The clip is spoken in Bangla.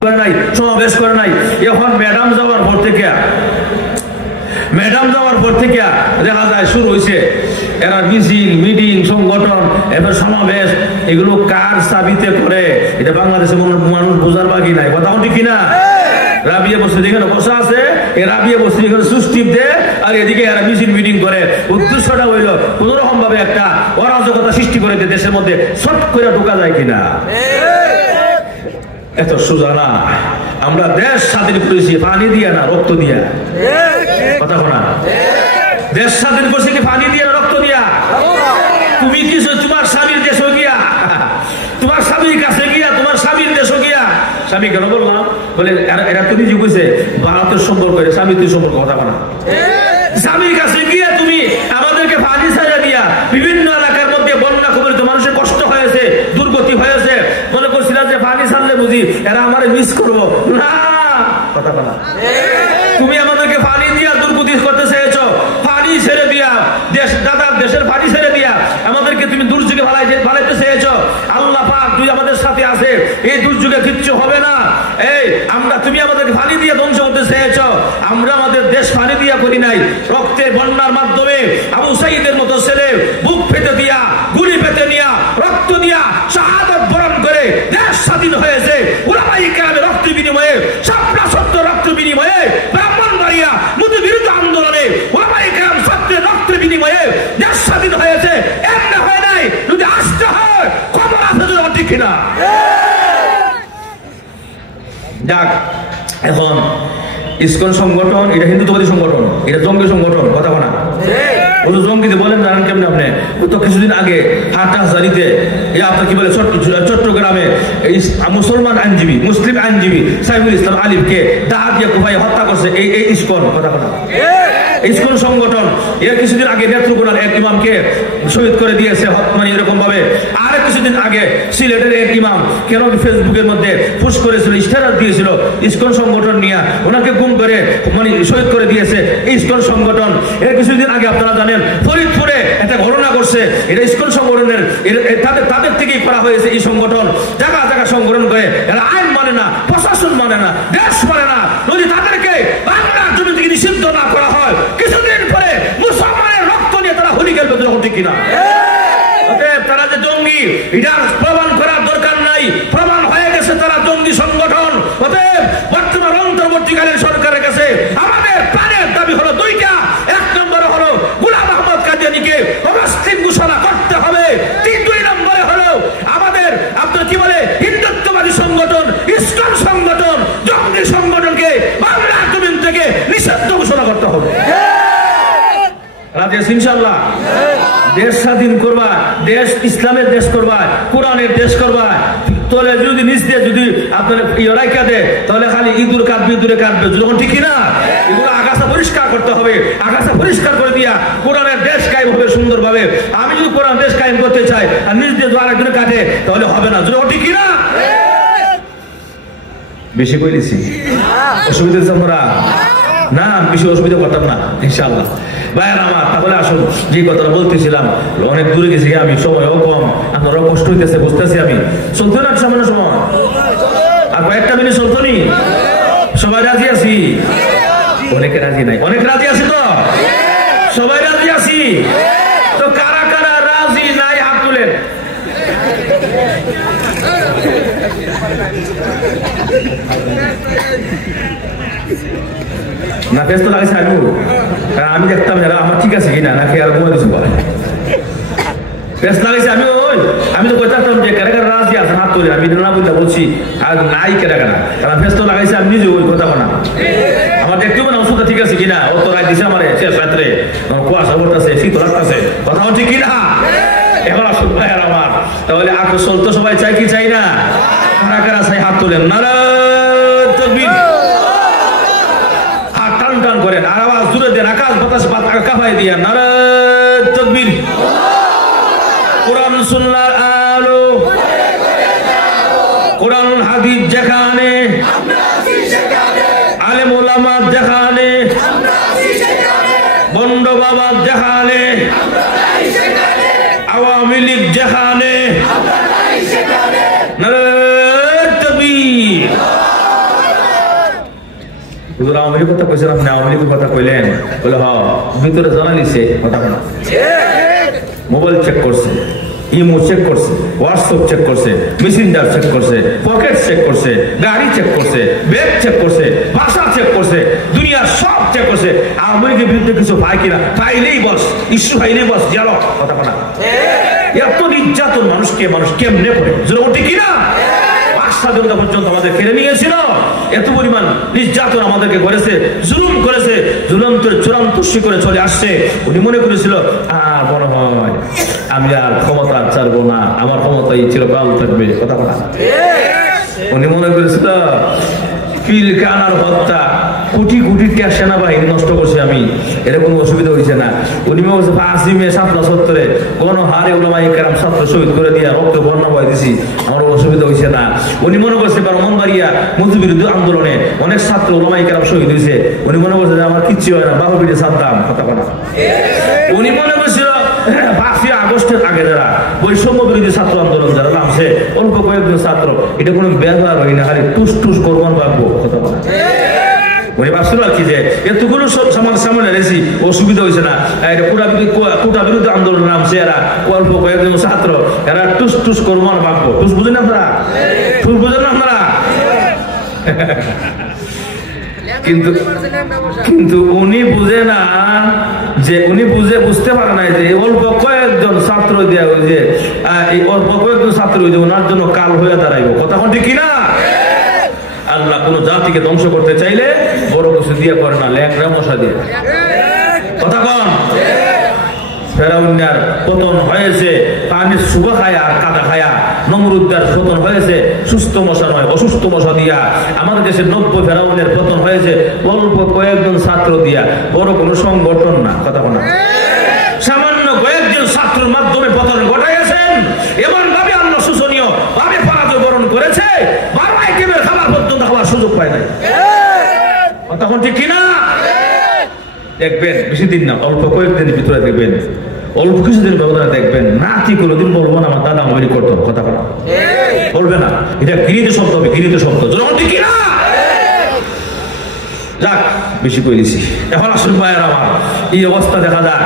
নাই, সমাবেশ করে নাই। এখন ম্যাডাম যাওয়ার পর থেকে দেখা যায় শুরু হয়েছে এরা মিছিল, মিটিং, সংগঠন, এবার সমাবেশ, এগুলো কার চাবিতে করে এটা বাংলাদেশের মানুষ বোঝার বাকি নাই। কথা ঠিক কিনা? রাবিয়া বস্তি যেখানে বসা আছে, এই রাবিয়া বস্তি এখানে সুস্টিপ দেয়, আর এদিকে এরা মিছিল মিটিং করে। উদ্দেশ্যটা হইল কোন রকম ভাবে একটা অরাজকতা সৃষ্টি করে দেশের মধ্যে শর্ট করে ঢোকা যায় কিনা। এত সোজা না। আমরা দেশ স্বাধীন করেছি পানি দিয়া না, রক্ত দিয়া। কথা বলা, দেশ স্বাধীন করছি কি পানি দিয়া না, রক্ত দিয়া? তুমি কিছু তোমার স্বামীর দেশ গিয়া, তোমার স্বামীর কাছে গিয়া, তোমার স্বামীর দেশ গিয়া। স্বামী কেন বললাম? বলে এরা তুমি যে বুঝছে ভারতের সম্পর্ক, স্বামী তুই সম্পর্ক। কথা বলা, স্বামীর কাছে গিয়া তুমি আমাদেরকে পানি ছাড়া দিয়া বিভিন্ন এলাকার মধ্যে বন্যা কবলিত মানুষের কষ্ট হয়েছে, দুর্গতি হয়েছে, মনে করছিলাম যে পানি ছাড়লে বুঝি এরা আমার মিস করবো না। কথা বলা, তুমি আমাদেরকে পানি দিয়া দুর্গতি করতে চেয়েছো, পানি ছেড়ে দিয়া দেশের পানি ছেড়ে দিয়া আমাদেরকে তুমি দুর্যোগে ফালাইতে চেয়েছো। আল্লাহ পাক তুই আমাদের সাথে আছে, এই দুর্যোগে কিচ্ছু হবে না। এই তুমি আমাদেরকে পানি দিয়ে ধ্বংস করতে চেয়েছো, আমরা আমাদের দেশ পানি দিয়া করি নাই। রক্তের বন্যার মাধ্যমে আবু সাঈদের মতো ছেলে বুক পেতে দিয়া, গুলি পেতে নিয়া, রক্ত দিয়া শাহাদাত বরণ করে দেশ স্বাধীন হয়েছে। উলামায়ে কেরামের রক্ত বিনিময়ে, শাপলা সত্য রক্ত বিনিময়ে, ব্রাহ্মণবাড়িয়া মুদি বিরোধী আন্দোলনে উলামায়ে কেরাম ছাত্রের রক্তের বিনিময়ে দেশ স্বাধীন হয়েছে। এমনি হয় নাই, যদি আসতে হয় খবর আছে যদি ঠিক কিনা। যাক, এখন ইসকন সংগঠন এটা হিন্দুত্ববাদী সংগঠন, এটা জঙ্গি সংগঠন। কথা বলা, জঙ্গিতে বলেন জানেন কেমনি? আপনি তো কিছুদিন আগে হাটহাজারীতে আপনার কি বলে চট্টগ্রামে মুসলমান আইনজীবী, মুসলিম আইনজীবী সাইফুল ইসলাম আলিফকে দাহ দিয়ে কোপাই হত্যা করছে এই ইসকন। কথা বলা, ইসকন সংগঠন এর কিছুদিন আগে নেত্রকোনার এক ইমামকে শহীদ করে দিয়েছে, মানে এরকম ভাবে। আর কিছুদিন আগে সিলেটের এক ইমাম কেন ফেসবুকের মধ্যে পুশ করেছিল, স্ট্যাটাস দিয়েছিল ইসকন সংগঠন নিয়ে, ওনাকে গুম করে মানে শহীদ করে দিয়েছে ইসকন সংগঠন। এর কিছুদিন আগে আপনারা জানেন ফরিদপুরে একটা ঘটনা করছে, এটা ইসকন সংগঠনের, তাদের থেকেই করা হয়েছে এই সংগঠন। জায়গা জায়গা সংগঠন করে এরা আইন মানে না, প্রশাসন মানে না, দেশ মানে না। যদি তাদেরকে বাংলার জমি থেকে নিষিদ্ধ না করা হয়, কিছুদিন পরে মুসলমানের রক্ত নিয়ে তারা হোলি খেলবে। ঠিক কিনা? তারা যে জঙ্গি এটা প্রমাণ করার দরকার নাই, প্রমাণ হয়ে গেছে তারা জঙ্গি সংগঠন। অতএব বর্তমান অন্তর্বর্তীকালীন সরকারের কাছে আমাদের প্রাণের দাবি হলো দুইটা। এক নম্বরে হলো গোলাম আহমদ কাদিয়ানীকে অমুসলিম ঘোষণা করতে হবে। দুই নম্বরে হলো আমাদের আপনার কি বলে হিন্দুত্ববাদী সংগঠন, ইসকন সংগঠন, জঙ্গি সংগঠনকে বাংলার জমিন থেকে নিষিদ্ধ ঘোষণা করতে হবে। রাজি আছি ইনশাআল্লাহ? দেশ স্বাধীন করবা, দেশ ইসলামের দেশ করবা, কোরআনের দেশ করবা। তাহলে যদি নিজ দিয়ে যদি আপনার ইয়ে কাঁদে, তাহলে খালি ইঁদুর কাঁদবে, ইঁদুরে কাঁদবে। যখন ঠিক না, এগুলো আগাছা পরিষ্কার করতে হবে। আগাছা পরিষ্কার করে দিয়া কোরআনের দেশ কায়েম হবে সুন্দরভাবে। আমি যদি কোরআন দেশ কায়েম করতে চাই আর নিজ দিয়ে আরেকজনে কাটে, তাহলে হবে না। যখন ঠিক না, বেশি বলেছি, অসুবিধা হচ্ছে আমরা না, বেশি অসুবিধা করতাম না ইনশাআল্লাহ। ভাইয়ার আমার, তাহলে আসুন যে কথাটা বলতেছিলাম, অনেক দূরে গেছি আমি, সময়ও কম, আপনারাও কষ্ট হইতেছে, বুঝতেছি আমি। চলতো না সামান্য সময়, আর কয়েকটা মিনিট চলতো নি? সবাই রাজি আছি? অনেকে রাজি নাই। অনেক রাজি আছি তো? সবাই রাজি আছি তো? কারা কারা রাজি নাই হাত তুলেন। না ফেস তো লাগছে আমি দেখতাম যারা আমার ঠিক আছে কিনা, নাকি আর ঘুমা কিছু বলে ফেস লাগাইছে। আমি তো করতাম যে কারা কারা রাজি আছে হাত তুলে। আমি না বলতে বলছি আর নাই কারা কারা, কারণ ফেস তো লাগাইছে। আমি নিজে ওই কথা বলা আমার দেখতেও না ওষুধটা ঠিক আছে কিনা। ও তো রাত দিছে আমার শেষ রাত্রে, কুয়াশা পড়তেছে, শীত লাগতেছে, কথা ঠিক কিনা? এখন আসুন ভাই আর আমার, তাহলে আকর্ষণ তো সবাই চাই কি চাই না? কারা কারা চাই হাত তোলেন। নারায়ে তাকবীর, হাত টান টান করেন, আর আওয়াজ জোরে দেন, আকাশ বাতাস কাঁপায় দিয়া নারায়ে তাকবীর। কোরআন সুন্নাহর আলো, কোরআন হাদিস যেখানে, আলেম ওলামা যেখানে, বন্ড বাবা যেখানে, আওয়ামী লীগ যেখানে, নারায়ে তাকবীর। হুজুর আওয়ামী লীগের কথা কইছেন, আপনি আওয়ামী লীগের কথা কইলেন? বলে হ, ভিতরে জানালিছে কথা না, মোবাইল চেক করছে, ইমো চেক করছে, হোয়াটসঅ্যাপ চেক করছে, মেসেঞ্জার চেক করছে, পকেট চেক করছে, গাড়ি চেক করছে, ব্যাগ চেক করছে, ভাষা চেক করছে, দুনিয়ার সব চেক করছে। আওয়ামী লীগের বিরুদ্ধে কিছু পাই কিনা, পাইলেই বস, ইস্যু পাইলেই বস গেল কথা না। এত নির্যাতন মানুষকে মানুষ কেমনে করে ওঠে কিনা? স্বাধীনতা পর্যন্ত আমাদের কেড়ে নিয়েছিল, এত পরিমাণ নির্যাতন আমাদেরকে করেছে, জুলুম করেছে, জুলুমের চূড়ান্ত শিখরে চলে আসছে। উনি মনে করেছিল আর মনে হয় আমি আর ক্ষমতা ছাড়বো না, আমার ক্ষমতাই চিরকাল থাকবে কথা বলা। উনি মনে করেছিল পিলখানার হত্যা, কোটি কোটি টাকা সেনাবাহিনী নষ্ট করছে আমি, এর কোনো অসুবিধা হয়েছে না। উনি মনে করছে 5 মে 77-এ গণহারে উলামায়ে কেরাম ছাত্র শহীদ করে দিয়ে রক্ত বন্যা বয়ে দিছি, আমার অসুবিধা হয়েছে না। উনি মনে করছে ব্রাহ্মণবাড়িয়া মুক্তিযুদ্ধ আন্দোলনে অনেক ছাত্র উলামায়ে কেরাম শহীদ হয়েছে, উনি মনে করছে যে আমার কিচ্ছু হয় না, বাবা পিঠে সাদ্দাম কথা বলা। উনি মনে করছিল 5 আগস্টের আগে যারা বৈষম্য বিরোধী ছাত্র আন্দোলন যারা নামছে, অল্প কয়েকজন ছাত্র, এটা কোনো ব্যবহার হয় না, খালি টুস টুস করবার পাবো কথা বলা। উনি ভাবছিল আর কি যে এতগুলো সব সামনে এনেছি, অসুবিধা হয়েছে না, কোটা বিরোধী আন্দোলন নামছে এরা অল্প কয়েকজন ছাত্র, এরা টুস টুস করবার পাবো। টুস বুঝেন আপনারা? টুস বুঝেন আপনারা? কিন্তু উনি বুঝে না যে, উনি বুঝতে পারে না যে অল্প কয়েকজন ছাত্র দেওয়া ওই যে এই অল্প কয়েকজন ছাত্র ওই যে ওনার জন্য কাল হয়ে দাঁড়াইব কথা কোন ঠিক কিনা? আল্লাহ কোন জাতিকে ধ্বংস করতে চাইলে বড় কিছু দিয়ে করে না, ল্যাংরা মশা দিয়ে কথা কন। ফেরাউনের পতন হয়েছে পানির সুবা খায়া আর কাদা খায়া, নমরুদ্দার পতন হয়েছে সুস্থ মশা নয় অসুস্থ মশা দিয়া। আমাদের দেশের 90 ফেরাউনের পতন হয়েছে অল্প কয়েকজন ছাত্র দিয়া, বড় কোনো সংগঠন না কথা বলা। সামান্য কয়েকজন ছাত্রের মাধ্যমে পতন ঘটাইয়াছেন, এমন ভাবে আল্লাহ শোষণীয় ভাবে পরাজয় বরণ করেছে, 12 আইটেমের খাবার পর্যন্ত খাওয়ার সুযোগ পায় নাই কথা ঠিক কিনা? দেখবেন বেশি দিন না, অল্প কয়েকদিনের ভিতরে দেখবেন, অল্প কিছুদিন ব্যবধানে দেখবেন নাতি কোনোদিন বলবো না আমার দাদা আমারই করতো কথা বলা, বলবে না। এটা গৃহীত শব্দ হবে, গৃহীত শব্দ যখন ঠিক কিনা? যাক বেশি করে দিছি। এখন আসলে ভাইয়ের আমার এই অবস্থা দেখা যায়